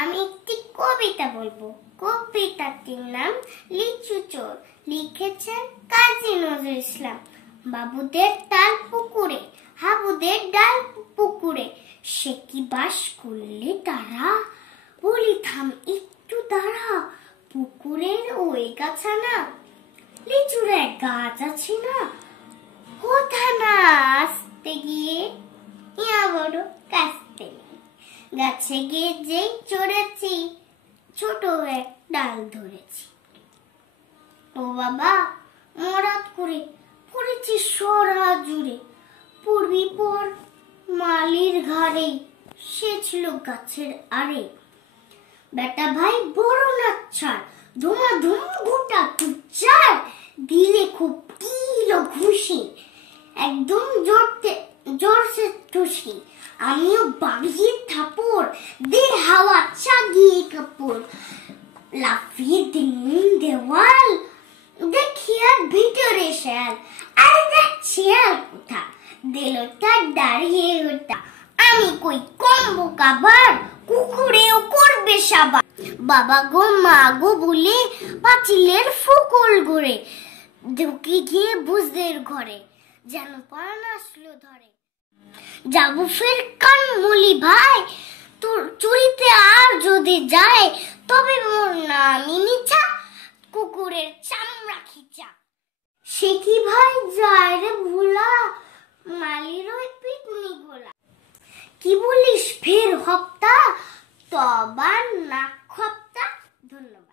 আমি একটি কবিতা বলবো। কবিতাটির নাম লিচু চোর, লিখেছেন কাজী নজরুল ইসলাম। বাবুদের ডাল পুকুরে, হাবুদের ডাল পুকুরে, সে কি বাস করলে তারা? বলি থাম একটু দাঁড়া, পুকুরের ওই গাছানা লিচুর এক গাছ আছে না, কোথা না আসতে গিয়ে ইয়া বড় কাস্তে নেই। গাছে গিয়ে যেই চড়েছি, ছোট এক ডাল ধরেছি। ও বাবা মরাত করে পড়েছি সরা জুড়ে, পড়বি পর মালির ঘাড়ে, সে ছিল গাছের আড়ে। বেটা ভাই বড় নাচ্ছার, ধুমাধুম গোটা তুচ্ছার, দিলে খুব কিলো ঘুষি, একদম জোরসে ঠুসি। আমিও বাড়িয়ে থাপড়, দে হাওয়া চাগিয়ে কাপড়, লাফিয়ে দিন দেওয়াল, দেখি আর ভিতরে শেয়াল। আরে দেখ শেয়াল কোথা, দিল তার দাঁড়িয়ে ওটা। আমি কই কমবো কাবার, কুকুরেও করবে সাবার। বাবা গো মা গো বলে পাঁচিলের ফুকুল ঘুরে, ঢুকে গিয়ে বুঝদের ঘরে, যেন প্রাণ আসলো ধরে। যাবো ফের কানমুলি ভাই, তোর চুরিতে আর যদি যায়, তবে মোর নামই নিচা, কুকুরের চামড়া খিচা। সে কি ভাই যায় রে ভোলা, মালির ওই পিটনি গোলা। কি বলিস ফের হপ্তা, তবার না খপ্তা। ধন্যবাদ।